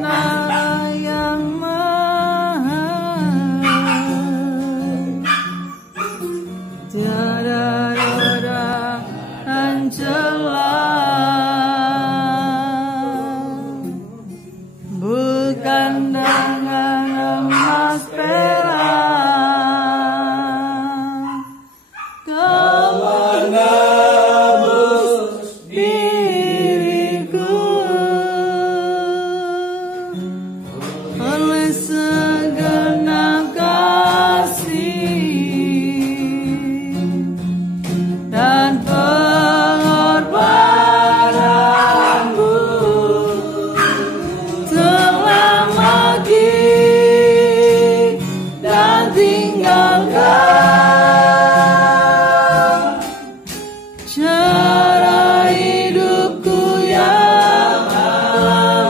Allah yang maha, tiada dan celah, bukan dengan emas perak kau menebus diriku, oleh segenap kasih dan pengorbananmu, telah mati dan tinggalkan cara hidupku yang aman.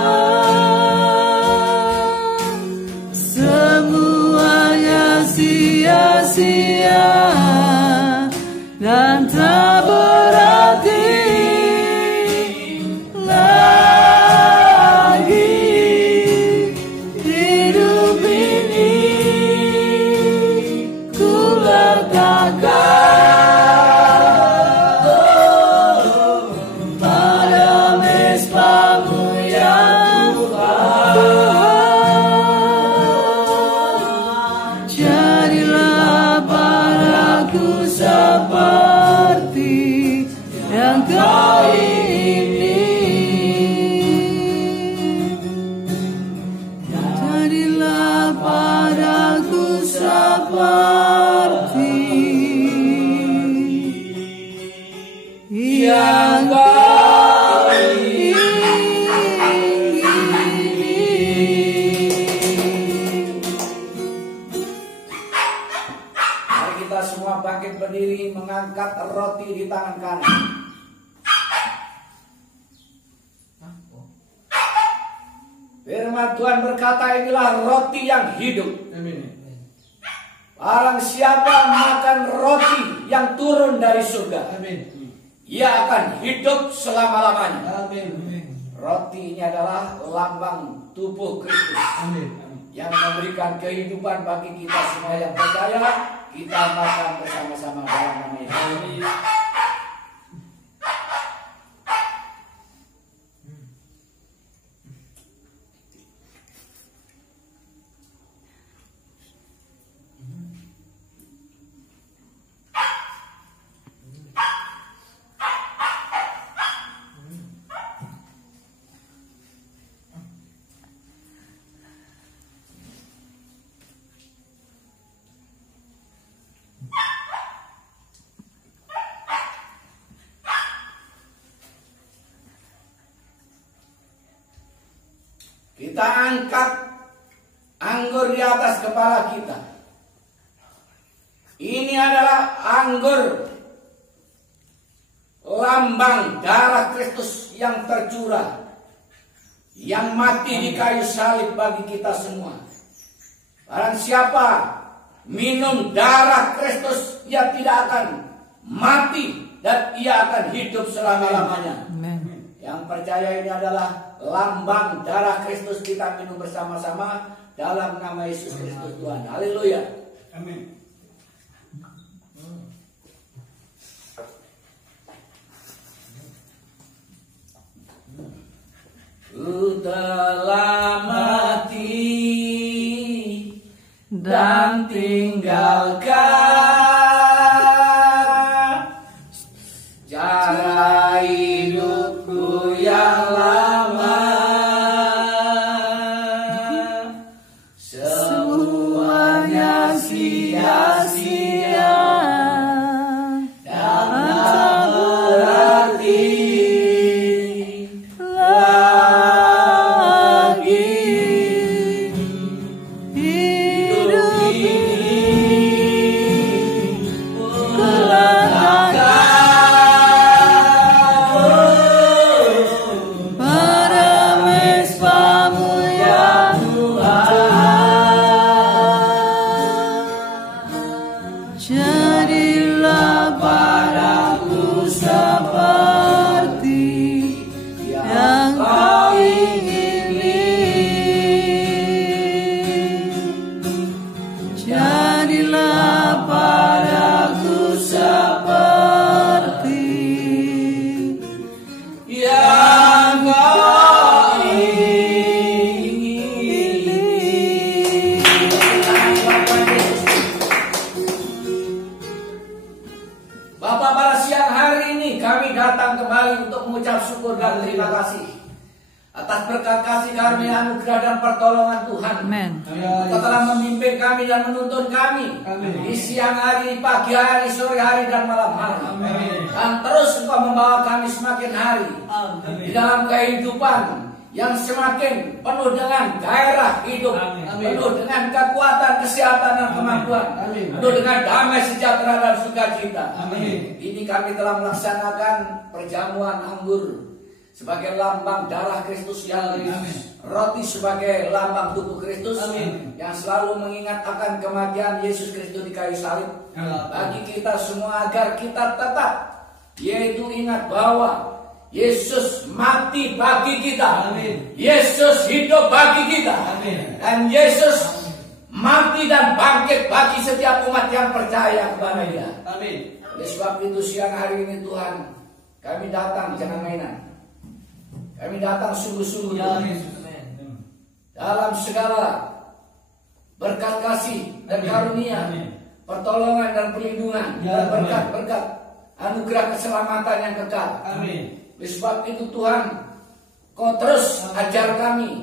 Semuanya sia-sia dan tak berarti lagi. Hidup ini ku letakkan pada mesbamu yang Tuhan. Jadilah padaku seperti yang kau ingini. Jadilah padaku seperti yang kau ingini. Mari kita semua bangkit berdiri, mengangkat roti di tangan kanan. Firman Tuhan berkata, inilah roti yang hidup. Barang siapa makan roti yang turun dari surga, ia akan hidup selama-lamanya. Roti ini adalah lambang tubuh Kristus yang memberikan kehidupan bagi kita semua yang percaya. Kita makan bersama-sama dalam nama Yesus. Kita angkat anggur di atas kepala kita. Ini adalah anggur lambang darah Kristus yang tercurah, yang mati di kayu salib bagi kita semua. Barang siapa minum darah Kristus, ia tidak akan mati dan ia akan hidup selama-lamanya. Yang percaya ini adalah lambang darah Kristus, kita minum bersama-sama dalam nama Yesus Kristus Tuhan. Haleluya. Amin. Ku telah mati dan tinggalkan cara hidupku yang lama. Semuanya sia-sia dan tak berarti lagi. Hidup ini atas berkat kasih karunia anugerah dan pertolongan Tuhan. Amen. Engkau telah membimbing kami dan menuntun kami di siang hari, pagi hari, sore hari, dan malam hari. Dan terus Engkau membawa kami semakin hari di dalam kehidupan yang semakin penuh dengan gairah hidup, penuh dengan kekuatan, kesehatan, dan kemampuan, penuh dengan damai, sejahtera, dan sukacita. Ini kami telah melaksanakan perjamuan anggur sebagai lambang darah Kristus yang Yesus, roti sebagai lambang tubuh Kristus yang selalu mengingat akan kematian Yesus Kristus di kayu salib bagi kita semua, agar kita tetap yaitu ingat bahwa Yesus mati bagi kita, Yesus hidup bagi kita, dan Yesus mati dan bangkit bagi setiap umat yang percaya kepada Dia. Oleh sebab itu siang hari ini Tuhan, kami datang jangan mainan. Kami datang sungguh-sungguh dalam segala berkat kasih dan karunia, pertolongan dan perlindungan, dan berkat-berkat anugerah keselamatan yang kekal. Oleh sebab itu Tuhan, Kau terus ajar kami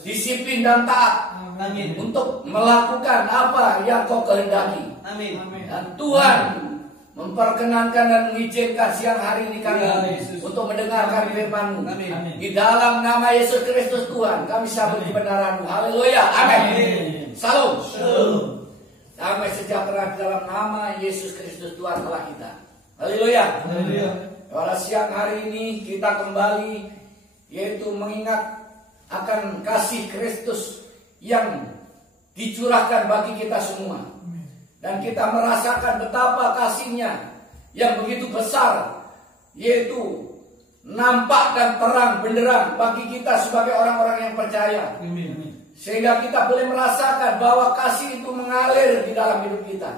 disiplin dan taat untuk melakukan apa yang Kau kehendaki. Dan Tuhan memperkenankan dan mengizinkan siang hari ini kami untuk mendengarkan firman-Mu. Di dalam nama Yesus Kristus Tuhan, kami sambut kebenaran-Mu. Haleluya. Amin. Salam. Damai sejahtera di dalam nama Yesus Kristus Tuhan Allah kita. Haleluya. Pada siang hari ini kita kembali yaitu mengingat akan kasih Kristus yang dicurahkan bagi kita semua. Dan kita merasakan betapa kasih-Nya yang begitu besar, yaitu nampak dan terang benderang bagi kita sebagai orang-orang yang percaya. Sehingga kita boleh merasakan bahwa kasih itu mengalir di dalam hidup kita,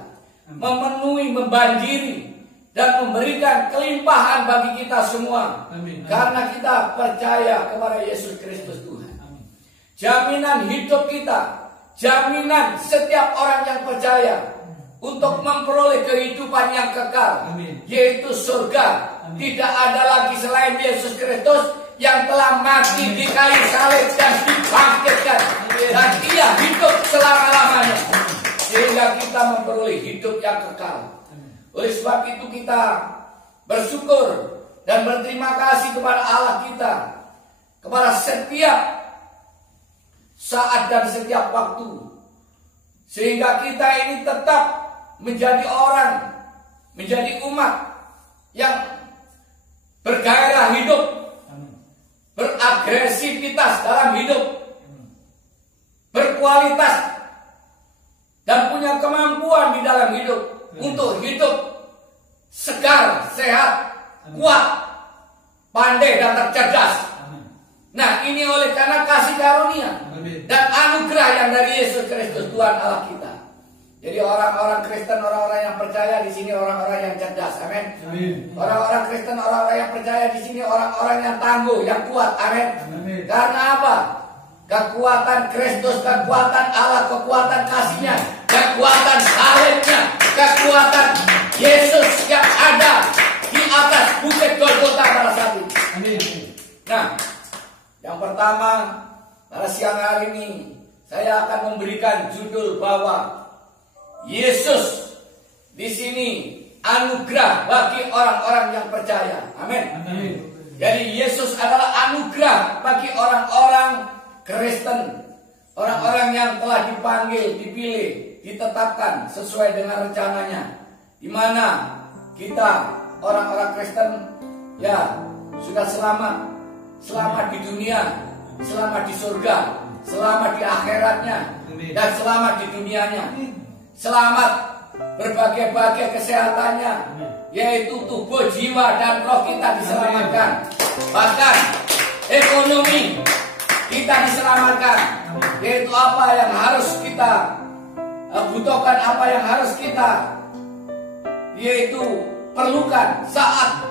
memenuhi, membanjiri, dan memberikan kelimpahan bagi kita semua. Karena kita percaya kepada Yesus Kristus Tuhan. Jaminan hidup kita, jaminan setiap orang yang percaya untuk memperoleh kehidupan yang kekal, yaitu surga. Tidak ada lagi selain Yesus Kristus yang telah mati di kayu salib dan dibangkitkan, dan Ia hidup selama-lamanya, sehingga kita memperoleh hidup yang kekal. Oleh sebab itu kita bersyukur dan berterima kasih kepada Allah kita, kepada setiap saat dan setiap waktu, sehingga kita ini tetap menjadi orang, menjadi umat yang bergairah hidup, beragresivitas dalam hidup, berkualitas, dan punya kemampuan di dalam hidup untuk hidup segar, sehat, kuat, pandai, dan tercerdas. Nah, ini oleh karena kasih karunia dan anugerah yang dari Yesus Kristus Tuhan Allah kita. Jadi orang-orang Kristen, orang-orang yang percaya di sini orang-orang yang cerdas, amin. Orang-orang Kristen, orang-orang yang percaya di sini orang-orang yang tangguh, yang kuat, amin. Karena apa? Kekuatan Kristus, kekuatan Allah, kekuatan kasih-Nya, kekuatan salib-Nya, kekuatan Yesus yang ada di atas bukit Golgota pada saat itu. Nah, yang pertama pada siang hari ini saya akan memberikan judul bahwa Yesus di sini anugerah bagi orang-orang yang percaya. Amin. Jadi Yesus adalah anugerah bagi orang-orang Kristen, orang-orang yang telah dipanggil, dipilih, ditetapkan sesuai dengan rencananya, di mana kita orang-orang Kristen ya sudah selamat di dunia, selamat di surga, selamat di akhiratnya, dan selamat di dunianya. Selamat berbagai-bagai kesehatannya, yaitu tubuh, jiwa, dan roh kita diselamatkan. Bahkan ekonomi kita diselamatkan, yaitu apa yang harus kita butuhkan, apa yang harus kita yaitu perlukan saat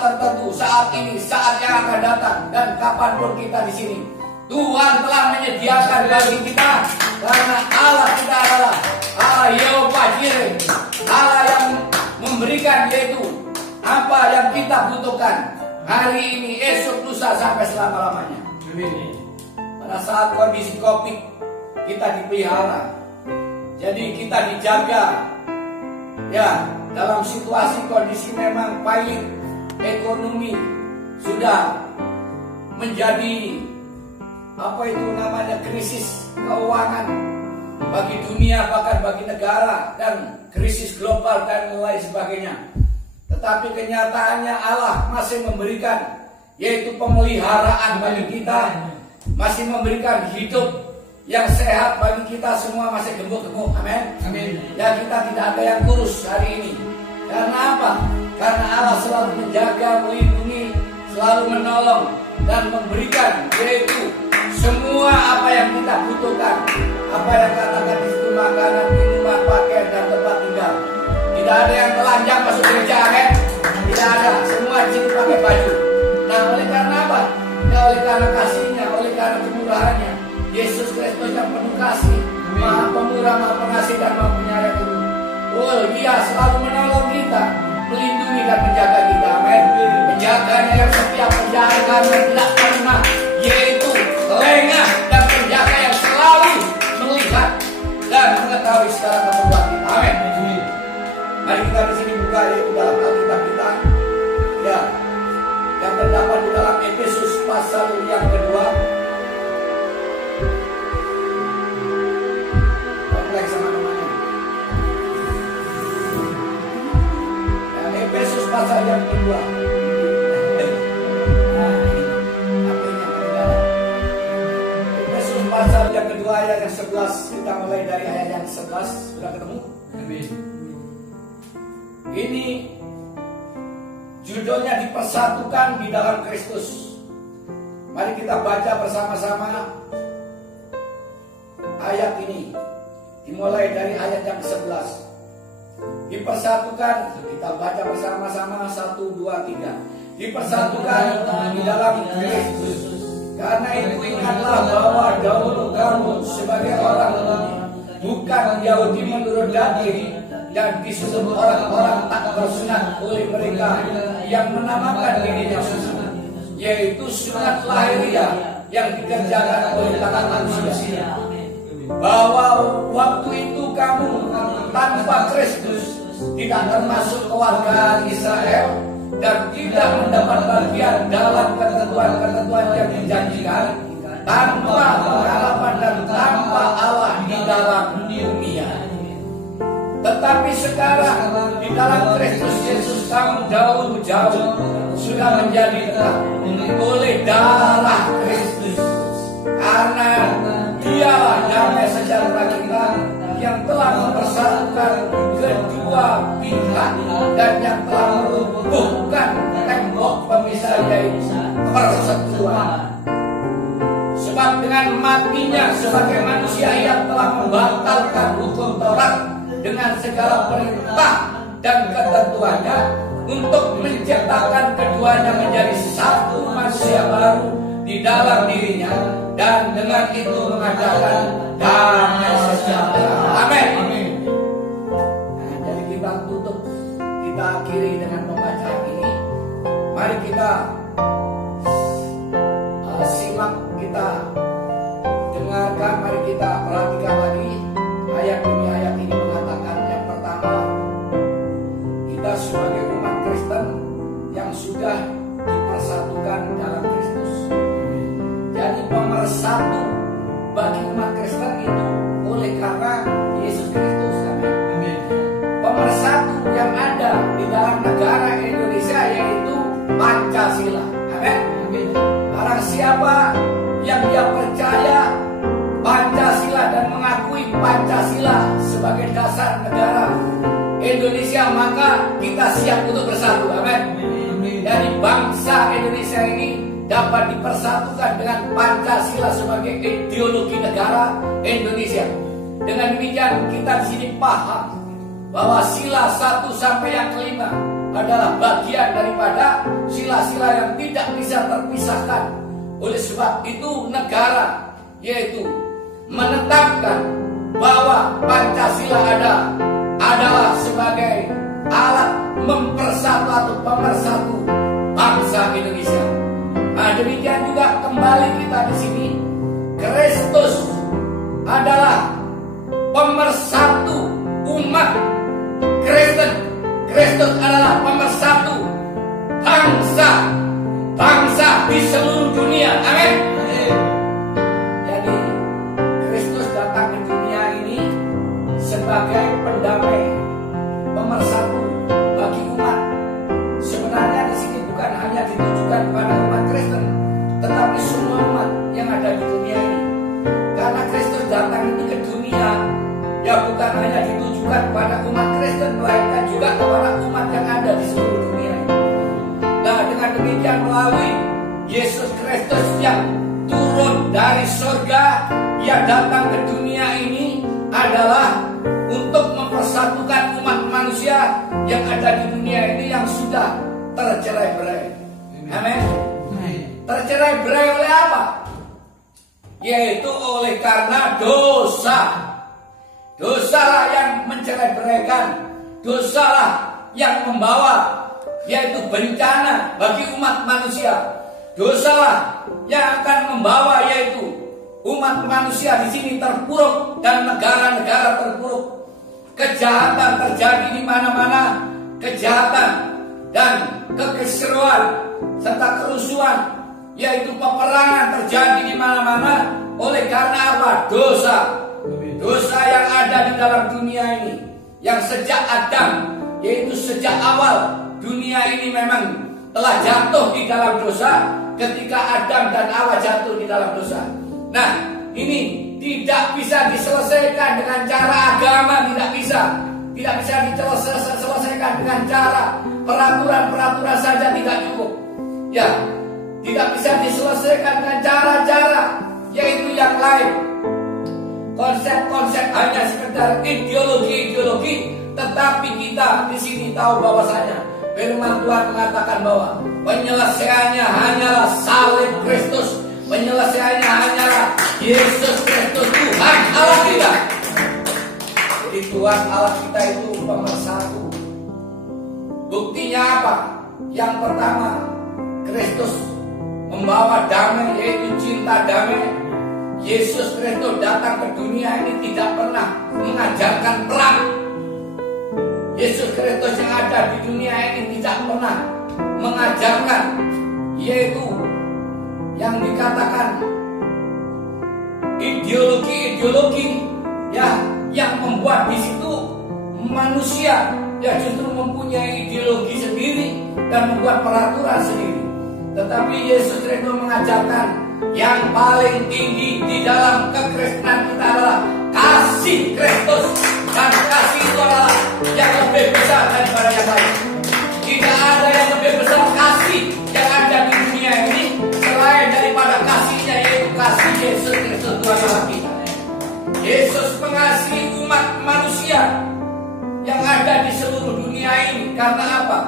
tertentu, saat ini, saat yang akan datang, dan kapanpun kita di sini. Tuhan telah menyediakan bagi kita, karena Allah kita adalah Allah Yehova Jireh, Allah yang memberikan yaitu apa yang kita butuhkan. hari ini, esok, lusa, sampai selama-lamanya. Pada saat kondisi COVID, kita dipelihara. Jadi kita dijaga. Ya, dalam situasi kondisi memang pahit, ekonomi sudah menjadi krisis keuangan bagi dunia, bahkan bagi negara, dan krisis global dan lain sebagainya. Tetapi kenyataannya Allah masih memberikan, yaitu pemeliharaan bagi kita, masih memberikan hidup yang sehat bagi kita semua, masih gemuk-gemuk. Amin. Amin. Ya, kita tidak ada yang kurus hari ini. Karena apa? Karena Allah selalu menjaga, melindungi, selalu menolong dan memberikan, yaitu semua apa yang kita butuhkan. Apa yang katakan di situ, makanan, minuman, pakaian, dan tempat tinggal. Tidak ada yang telanjang masuk gereja, amin. Tidak ada, semua jadi pakai baju. Nah, oleh karena apa? Ya, oleh karena kasihnya, oleh karena kemurahannya. Yesus Kristus yang penuh kasih, Maha Pemurah, Maha Pengasih, dan Maha Penyayang itu. Oh, Dia selalu menolong kita, melindungi dan menjaga kita. Amin. Penjaganya yang setia, penjaga yang tidak pernah, yaitu lengah, dan penjaga yang selalu melihat dan mengetahui segala keperluan kita. Amin. Mari kita di sini buka yaitu dalam Alkitab kita. Ya, yang terdapat di dalam Efesus pasal yang kedua. Sama namanya. Efesus pasal yang kedua. Efesus pasal yang kedua ayat yang 11. Kita mulai dari ayat yang 11. Sudah ketemu? Amin. Ini judulnya dipersatukan di dalam Kristus. Mari kita baca bersama-sama ayat ini. Dimulai dari ayat yang ke-11. Dipersatukan, kita baca bersama-sama 1, 2, 3. Dipersatukan di dalam Kristus. Karena itu ingatlah bahwa dahulu kamu sebagai orang bukan Yahudi menurut daging dan disebut orang-orang tak bersunat oleh mereka yang menamakan dirinya sunat, yaitu sunat lahiriah yang dikerjakan oleh tangan manusia. Bahwa waktu itu kamu tanpa Kristus tidak termasuk keluarga Israel dan tidak mendapat bagian dalam ketentuan-ketentuan yang dijanjikan, tanpa pengharapan dan tanpa Allah di dalam dunia. Tetapi sekarang di dalam Kristus Yesus kamu jauh-jauh sudah menjadi dekat oleh darah Kristus, karena Dialah damai sejahtera kita yang telah mempersatukan kedua pihak dan yang telah melumpuhkan tembok pemisah, yaitu persekutuan. Sebab dengan matinya sebagai manusia ia telah membatalkan hukum Taurat dengan segala perintah dan ketentuannya untuk menciptakan keduanya menjadi satu manusia baru di dalam dirinya, dan dengan itu mengadakan damai sejahtera. Amin. Nah, jadi kita tutup, kita akhiri dengan pembacaan ini. Mari kita simak, kita dengarkan, mari kita perhatikan lagi ayat demi ayat ini mengatakan yang pertama, kita sebagai umat Kristen yang sudah dipersatukan dalam Kristus. Jadi pemersatu bagi umat Kristen itu oleh karena Yesus Kristus. Amin. Pemersatu yang ada di dalam negara Indonesia yaitu Pancasila. Amin. Barang siapa yang dia percaya Pancasila dan mengakui Pancasila sebagai dasar negara Indonesia, maka kita siap untuk bersatu. Amin. Dari bangsa Indonesia ini dapat dipersatukan dengan Pancasila sebagai ideologi negara Indonesia. Dengan demikian kita di sini paham bahwa sila 1 sampai yang kelima adalah bagian daripada sila-sila yang tidak bisa terpisahkan. Oleh sebab itu negara yaitu menetapkan bahwa Pancasila adalah sebagai alat mempersatu atau pemersatu bangsa Indonesia. Nah, demikian juga kembali kita di sini. Kristus adalah pemersatu umat Kristen. Kristus adalah pemersatu bangsa di seluruh dunia. Amin. Jadi Kristus datang ke dunia ini sebagai pendamai, pemersatu bagi umat. Sebenarnya di sini bukan hanya ditujukan kepada umat Kristen, tetapi semua umat yang ada di dunia ini. Karena Kristus datang ini ke dunia, ya bukan hanya ditujukan kepada umat Kristen, melainkan juga kepada umat yang ada di seluruh dunia ini. Nah, dengan demikian melalui Yesus Kristus yang turun dari surga, Ia datang ke dunia ini adalah untuk mempersatukan umat manusia yang ada di dunia ini yang sudah tercerai-berai. Amin. Tercerai-berai oleh apa? Yaitu oleh karena dosa. Dosalah yang mencerai-beraikan, dosalah yang membawa yaitu bencana bagi umat manusia. Dosalah yang akan membawa yaitu umat manusia di sini terpuruk dan negara-negara terpuruk. Kejahatan terjadi di mana-mana, kejahatan dan kekeseruan serta kerusuhan, yaitu peperangan terjadi di mana-mana. Oleh karena apa? Dosa. Dosa yang ada di dalam dunia ini, yang sejak Adam, yaitu sejak awal dunia ini memang telah jatuh di dalam dosa ketika Adam dan Hawa jatuh di dalam dosa. Nah, ini tidak bisa diselesaikan dengan cara agama, tidak bisa diselesaikan dengan cara peraturan-peraturan saja, tidak cukup. Ya, tidak bisa diselesaikan dengan cara-cara yaitu yang lain. Konsep-konsep hanya sekedar ideologi-ideologi, tetapi kita di sini tahu bahwasanya firman Tuhan mengatakan bahwa penyelesaiannya hanyalah salib Kristus, penyelesaiannya hanyalah Yesus Kristus, Tuhan Allah kita. Jadi Tuhan Allah kita itu pemersatu. Buktinya apa? Yang pertama, Kristus membawa damai, yaitu cinta damai. Yesus Kristus datang ke dunia ini tidak pernah mengajarkan perang. Yesus Kristus yang ada di dunia ini tidak pernah mengajarkan yaitu yang dikatakan ideologi-ideologi ya, yang membuat di situ manusia ya justru mempunyai ideologi sendiri dan membuat peraturan sendiri. Tetapi Yesus Kristus mengajarkan yang paling tinggi di dalam kekristenan kita adalah kasih Kristus, dan kasih itu adalah yang lebih besar daripada yang lain. Tidak ada yang lebih besar kasih yang ada di dunia ini selain daripada kasihnya, yaitu kasih Yesus Kristus Tuhan Allah kita. Yesus mengasihi umat manusia yang ada di seluruh dunia ini. Karena apa?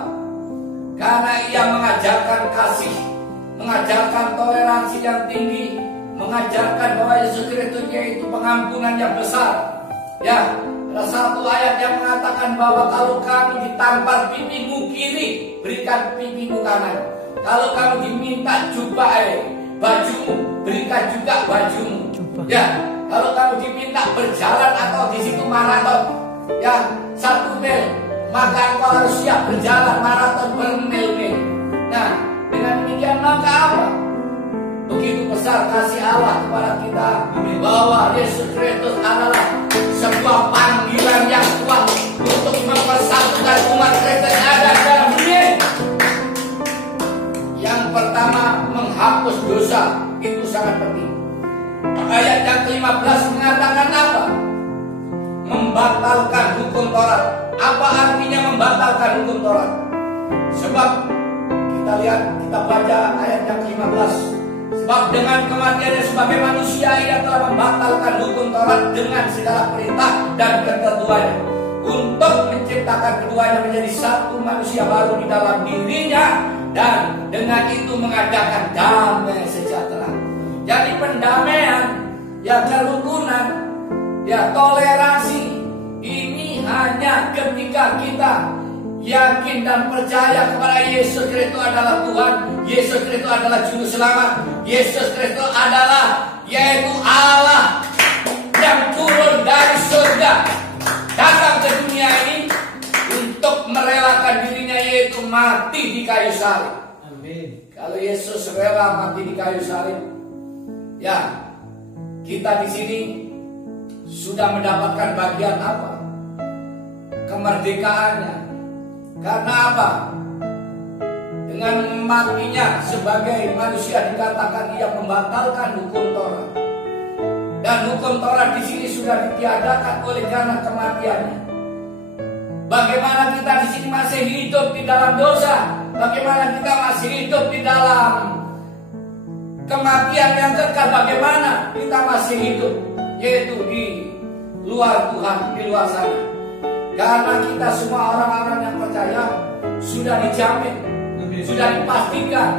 Karena Ia mengajarkan kasih, mengajarkan toleransi yang tinggi, mengajarkan bahwa Yesus Kristus yaitu pengampunan yang besar. Ya, ada satu ayat yang mengatakan bahwa kalau kamu ditampar pipimu kiri, berikan pipimu kanan. Kalau kamu diminta jubah bajumu, berikan juga bajumu. Ya, kalau kamu diminta berjalan atau di situ maraton, ya 1 mil, maka engkau harus siap berjalan maraton bermil-mil. Nah, dengan demikian maka apa? Begitu besar kasih Allah kepada kita, bahwa Yesus Kristus adalah sebuah panggilan yang kuat untuk mempersatukan umat Kristen yang ada dalam dunia. Yang pertama, menghapus dosa, itu sangat penting. Ayat yang ke-15 mengatakan apa? Membatalkan hukum Taurat. Apa artinya membatalkan hukum Taurat? Sebab kita lihat, kita baca ayat yang ke-15. Sebab dengan kematiannya sebagai manusia, Ia telah membatalkan hukum Taurat dengan segala perintah dan ketentuannya, untuk menciptakan keduanya menjadi satu manusia baru di dalam dirinya, dan dengan itu mengadakan damai sejahtera. Jadi pendamaian, ya kerukunan, ya toleransi, ini hanya ketika kita yakin dan percaya kepada Yesus Kristus adalah Tuhan, Yesus Kristus adalah Juru Selamat, Yesus Kristus adalah yaitu Allah yang turun dari surga datang ke dunia ini untuk merelakan dirinya, yaitu mati di kayu salib. Amin. Kalau Yesus rela mati di kayu salib, ya kita di sini sudah mendapatkan bagian apa? Kemerdekaannya. Karena apa? Dengan matinya sebagai manusia dikatakan ia membatalkan hukum Taurat. Dan hukum Taurat di sini sudah ditiadakan oleh karena kematiannya. Bagaimana kita di sini masih hidup di dalam dosa? Bagaimana kita masih hidup di dalam kematian yang kekal? Bagaimana kita masih hidup yaitu di luar Tuhan, di luar sana? Karena kita semua orang-orang yang percaya sudah dijamin, sudah dipastikan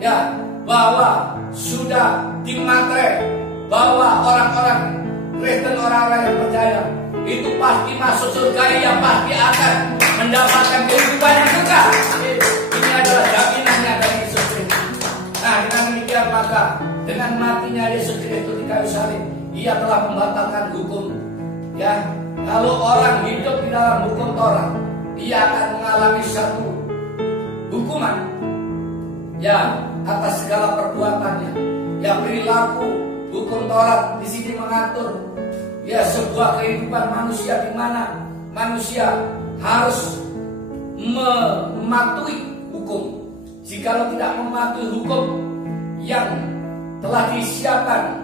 ya bahwa sudah dimatre bahwa orang-orang Kristen, orang-orang yang percaya itu pasti masuk surga, yang pasti akan mendapatkan kehidupan yang kekal. Ini adalah jaminannya dari Yesus Kristus. Nah, dengan demikian maka dengan matinya Yesus Kristus di kayu salib, ia telah membatalkan hukum. Ya, kalau orang hidup di dalam hukum Taurat, ia akan mengalami satu hukuman ya atas segala perbuatannya. Ya, perilaku hukum Taurat di sini mengatur ya sebuah kehidupan manusia di mana manusia harus mematuhi hukum. Jikalau tidak mematuhi hukum yang telah disiapkan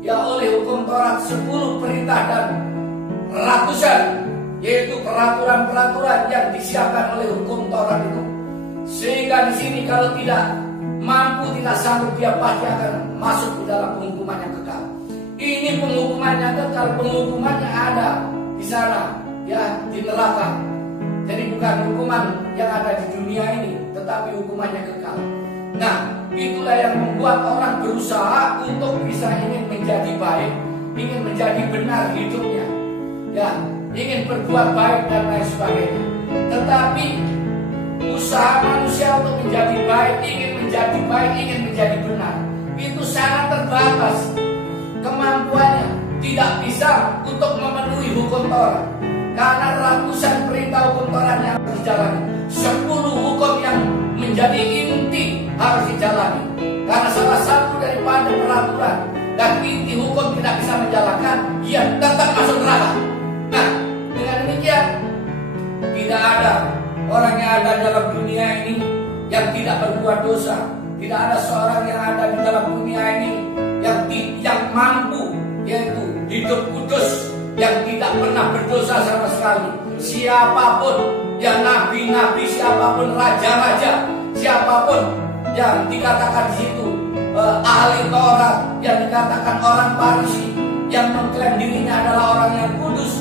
ya oleh hukum Taurat, 10 perintah dan ratusan yaitu peraturan-peraturan yang disiapkan oleh hukum Taurat itu, sehingga di sini kalau tidak mampu, tidak sanggup, dia pasti akan masuk di dalam penghukuman yang kekal. Ini penghukuman yang kekal, penghukuman yang ada di sana ya di neraka. Jadi bukan hukuman yang ada di dunia ini, tetapi hukuman yang kekal. Nah, itulah yang membuat orang berusaha untuk bisa ingin menjadi baik, ingin menjadi benar hidupnya, ya, ingin berbuat baik dan lain sebagainya. Tetapi usaha manusia untuk menjadi baik, ingin menjadi baik, ingin menjadi benar, itu sangat terbatas. Kemampuannya tidak bisa untuk memenuhi hukum Taurat, karena ratusan perintah hukum Taurat yang harus dijalani, 10 hukum yang menjadi inti harus dijalani. Karena salah satu daripada peraturan dan inti hukum tidak bisa menjalankan, ia tetap masuk neraka. Nah, dengan demikian tidak ada orang yang ada dalam dunia ini yang tidak berbuat dosa. Tidak ada seorang yang ada di dalam dunia ini yang mampu yaitu hidup kudus, yang tidak pernah berdosa sama sekali. Siapapun yang nabi-nabi, siapapun raja-raja, siapapun yang dikatakan di situ ahli Taurat, yang dikatakan orang Farisi, yang mengklaim dirinya adalah orang yang kudus.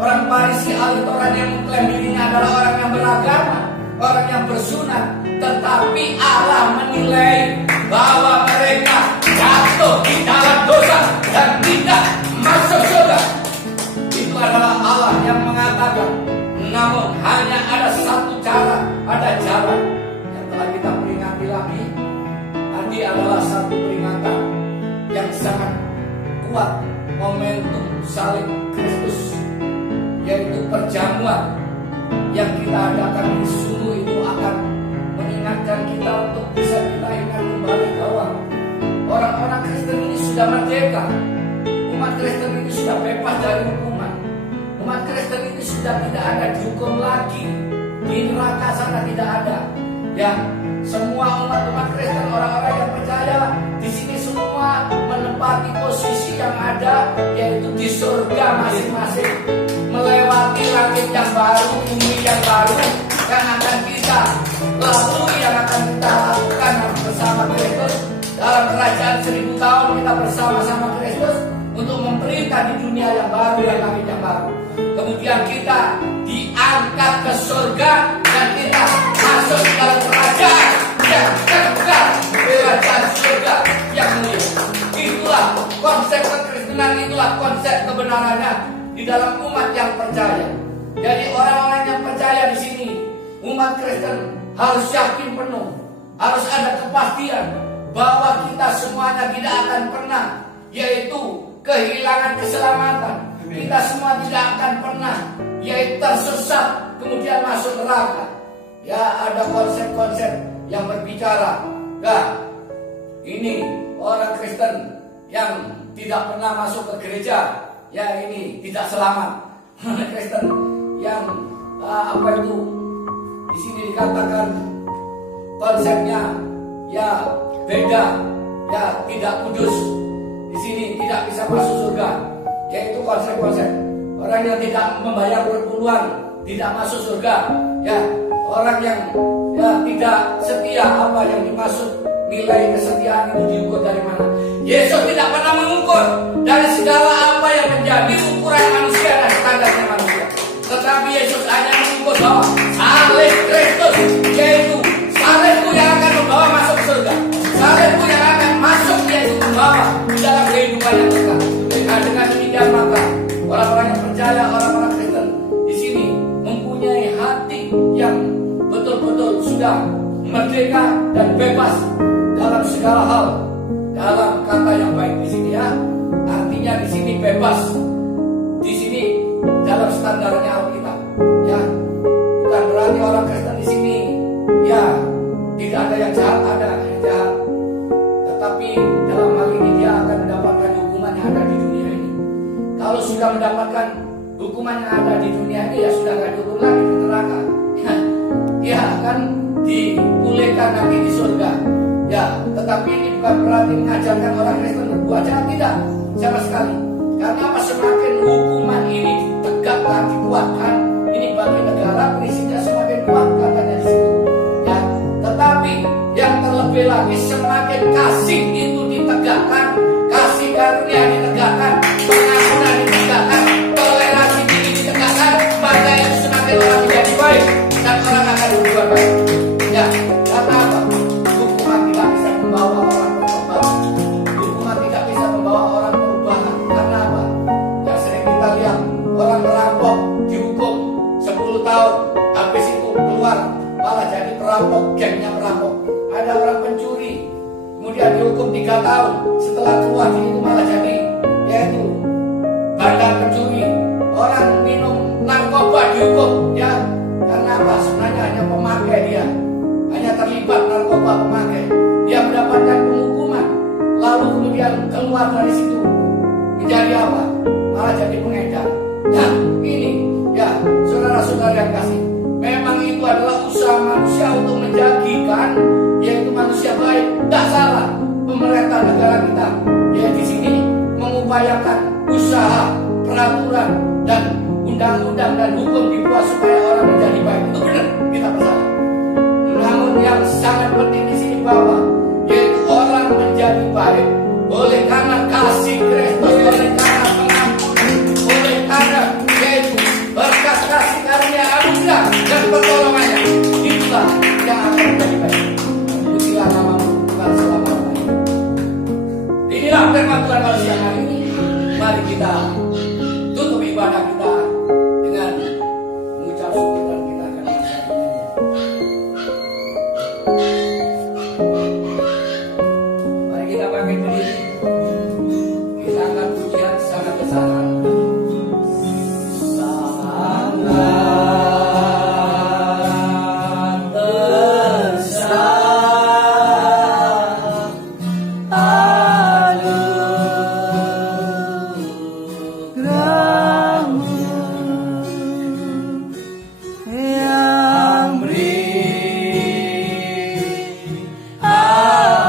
Orang Farisi, ahli Taurat yang mengklaim dirinya adalah orang yang beragama, orang yang bersunat, tetapi Allah menilai bahwa mereka jatuh di dalam dosa dan tidak masuk surga. Itu adalah Allah yang mengatakan. Namun hanya ada satu cara, ada jalan yang telah kita peringati lagi. Tadi adalah satu peringatan yang sangat kuat, momentum salib Kristus, yaitu perjamuan yang kita adakan di sungguh itu akan mengingatkan kita untuk bisa kita ingat kembali bahwa orang-orang Kristen ini sudah merdeka. Umat Kristen ini sudah bebas dari hukuman. Umat Kristen ini sudah tidak ada dihukum lagi. Di neraka sana tidak ada. Ya, semua umat Kristen, orang-orang yang percaya di sini semua menempati posisi yang ada, yaitu di surga masing-masing, melewati langit yang baru, bumi yang baru yang akan kita lalui, yang akan kita lakukan bersama Kristus dalam kerajaan 1000 tahun. Kita bersama-sama Kristus untuk memerintah di dunia yang baru, yang langit yang baru. Kemudian kita diangkat ke surga dan kita masuk ke dalam kerajaan yang kekal, kerajaan surga yang mulia. Itulah konsep kekristenan, itulah konsep kebenarannya di dalam umat yang percaya. Jadi orang-orang yang percaya di sini umat Kristen harus yakin penuh, harus ada kepastian bahwa kita semuanya tidak akan pernah yaitu kehilangan keselamatan. Kita semua tidak akan pernah yaitu tersesat kemudian masuk neraka. Ya, ada konsep-konsep yang berbicara, ini orang Kristen yang tidak pernah masuk ke gereja, ya ini tidak selamat. Orang Kristen yang di sini dikatakan konsepnya ya beda, ya tidak kudus. Di sini tidak bisa masuk surga. Yaitu konsep-konsep orang yang tidak membayar perpuluhan tidak masuk surga. Ya, orang yang tidak setia, apa yang dimaksud nilai kesetiaan itu diukur dari mana? Yesus tidak pernah mengukur dari segala apa yang menjadi ukuran manusia dan standarnya manusia. Tetapi Yesus hanya mengukur bahwa salib Kristus, yaitu salibku yang akan membawa masuk surga, salibku yang akan masuk yaitu membawa di dalam kehidupan yang kekal. Nah, dengan demikian maka orang-orang yang percaya, orang-orang Kristen di sini mempunyai hati yang betul-betul sudah merdeka dan bebas dalam segala hal. Dalam kata yang baik di sini ya, artinya di sini bebas. Di sini dalam standarnya Alkitab. Ya, bukan berarti orang Kristen di sini ya tidak ada yang jahat, ada yang jahat. Tetapi dalam hal ini dia akan mendapatkan hukuman yang ada di dunia ini. Kalau sudah mendapatkan hukuman yang ada di dunia ini, ya sudah gak dihukum lagi di neraka. Ya akan dipulihkan nanti di surga. Ya, tetapi ini bukan berarti mengajarkan orang Kristen berbuat jahat, tidak sama sekali. Karena apa? Semakin hukuman ini ditegakkan, dikuatkan, ini bagi negara prinsipnya semakin kuat katanya di situ. Ya, tetapi yang terlebih lagi semakin kasih itu ditegakkan, kasih karunia ditegakkan, pengampunan ditegakkan, toleransi ini ditegakkan, maka itu semakin orang menjadi baik dan orang akan berbuat baik. Ya, karena apa? Hukuman tidak bisa membawa orang bertobat. Hukuman tidak bisa membawa orang perubahan. Karena apa? Ya sering kita lihat orang merampok dihukum 10 tahun, habis itu keluar malah jadi perampok, gengnya perampok. Ada orang pencuri, kemudian dihukum 3 tahun, setelah keluar itu malah jadi yaitu bandar pencuri. Orang minum narkoba dihukum, ya karena apa? Sebenarnya hanya pemakai dia, hanya terlibat narkoba pemakai. Dia mendapatkan penghukuman, lalu kemudian keluar dari situ menjadi apa? Malah jadi pengedar. Nah ini ya saudara-saudara yang kasih, memang itu adalah usaha manusia untuk menjadikan yaitu manusia baik. Tidak salah pemerintah negara kita ya di sini mengupayakan usaha, peraturan dan undang-undang dan hukum dibuat supaya orang menjadi baik. Itu benar, kita bersalah. Namun yang sangat penting di sini bahwa yaitu orang menjadi baik oleh karena kasih Kristus, oleh karena pengampunan, oleh karena yaitu berkat kasih karunia anugerah dan pertolongannya. Itulah yang akan menjadi baik. Pujilah namamu Tuhan selama-lamanya. Inilah firman Tuhan pada siang hari ini. Mari kita tutup ibadah kita dengan mengucap syukur dan kita akan menyanyikan. Mari kita bangkit berdiri. Kita akan pujian sangat besar.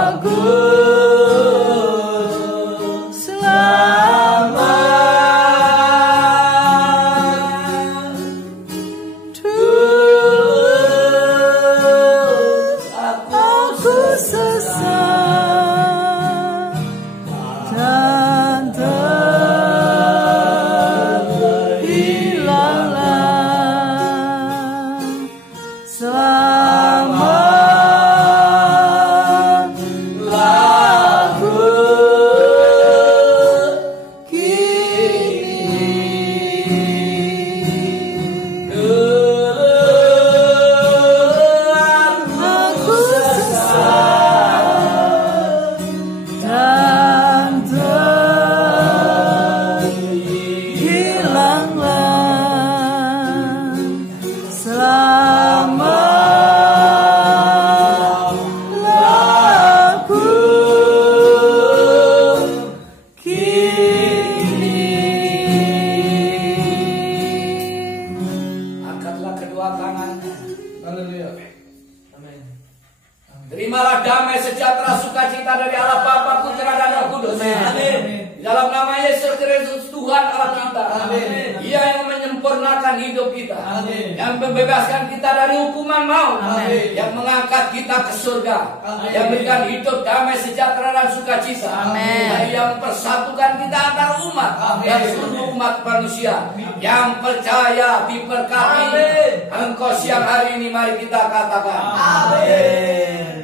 Aku Kristus Tuhan Allah kita. Amin. Dia yang menyempurnakan hidup kita. Amin. Yang membebaskan kita dari hukuman maut. Amin. Yang mengangkat kita ke surga. Amin. Yang memberikan hidup damai sejahtera dan sukacita. Amin. Dan yang mempersatukan kita antar umat. Amin. Dan seluruh umat manusia. Yang percaya diberkati. Amin. Engkau siang hari ini mari kita katakan. Amin.